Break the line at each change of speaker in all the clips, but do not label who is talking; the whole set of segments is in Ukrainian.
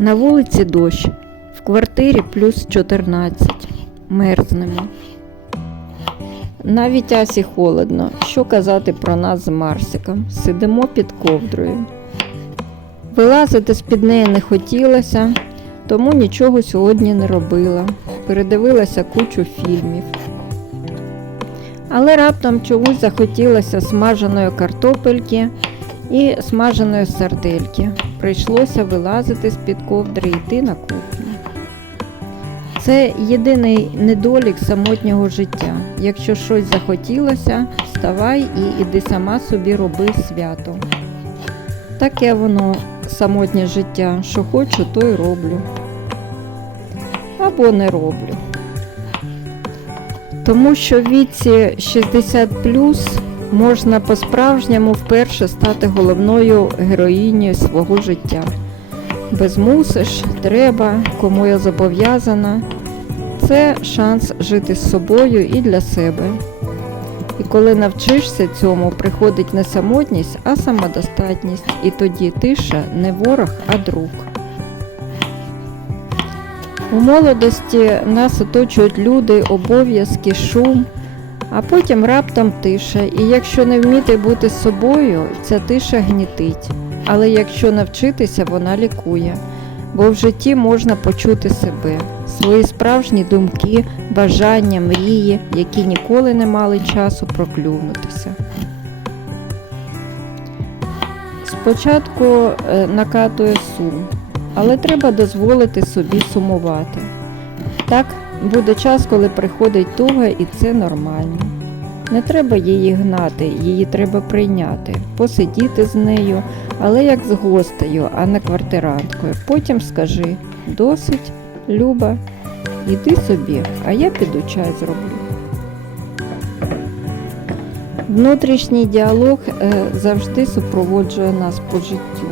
На вулиці дощ, в квартирі плюс 14. Мерзнемо. Навіть Асі холодно. Що казати про нас з Марсиком? Сидимо під ковдрою. Вилазити з-під неї не хотілося, тому нічого сьогодні не робила. Передивилася кучу фільмів. Але раптом чомусь захотілося смаженої картопельки і смаженої сардельки. Прийшлося вилазити з-під ковдри і йти на кухню. Це єдиний недолік самотнього життя. Якщо щось захотілося, вставай і іди сама собі роби свято. Таке воно самотнє життя, що хочу, то й роблю. Або не роблю. Тому що віці 60 можна по-справжньому вперше стати головною героїнею свого життя. Без мусиш, треба, кому я зобов'язана. Це шанс жити з собою і для себе. І коли навчишся цьому, приходить не самотність, а самодостатність. І тоді тиша не ворог, а друг. У молодості нас оточують люди, обов'язки, шум, а потім раптом тиша. І якщо не вміти бути собою, ця тиша гнітить. Але якщо навчитися, вона лікує. Бо в житті можна почути себе, свої справжні думки, бажання, мрії, які ніколи не мали часу проклюнутися. Спочатку е, накатує сум, але треба дозволити собі сумувати. Так буде час, коли приходить туга, і це нормально. Не треба її гнати, її треба прийняти, посидіти з нею, але як з гостею, а не квартиранткою. Потім скажи досить, Люба, іди собі, а я піду чай зроблю. Внутрішній діалог е, завжди супроводжує нас по життю.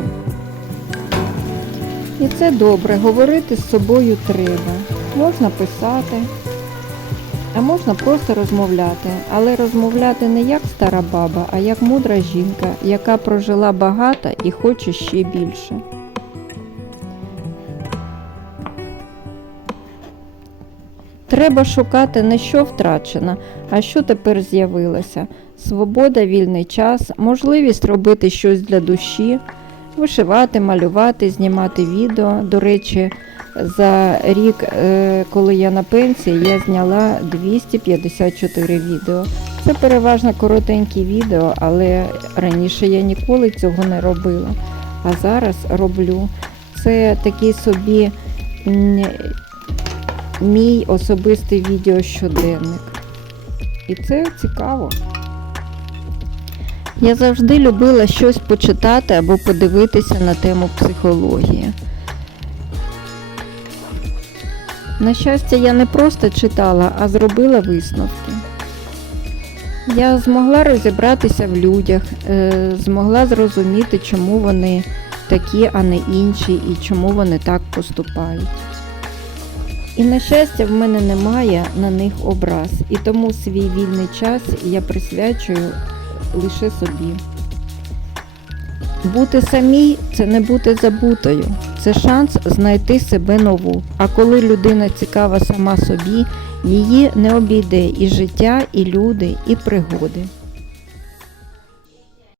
І це добре, говорити з собою треба. Можна писати, а можна просто розмовляти, але розмовляти не як стара баба, а як мудра жінка, яка прожила багато і хоче ще більше. Треба шукати не що втрачено, а що тепер з'явилося. Свобода, вільний час, можливість робити щось для душі, вишивати, малювати, знімати відео. До речі, за рік, е, коли я на пенсії, я зняла 254 відео. Це переважно коротенькі відео, але раніше я ніколи цього не робила. А зараз роблю. Це такий собі мій особистий відеощоденник. І це цікаво. Я завжди любила щось почитати або подивитися на тему психології. На щастя, я не просто читала, а зробила висновки. Я змогла розібратися в людях, е, змогла зрозуміти, чому вони такі, а не інші, і чому вони так поступають. І на щастя, в мене немає на них образ, і тому свій вільний час я присвячую лише собі. Бути самій це не бути забутою, це шанс знайти себе нову. А коли людина цікава сама собі, її не обійде і життя, і люди, і пригоди.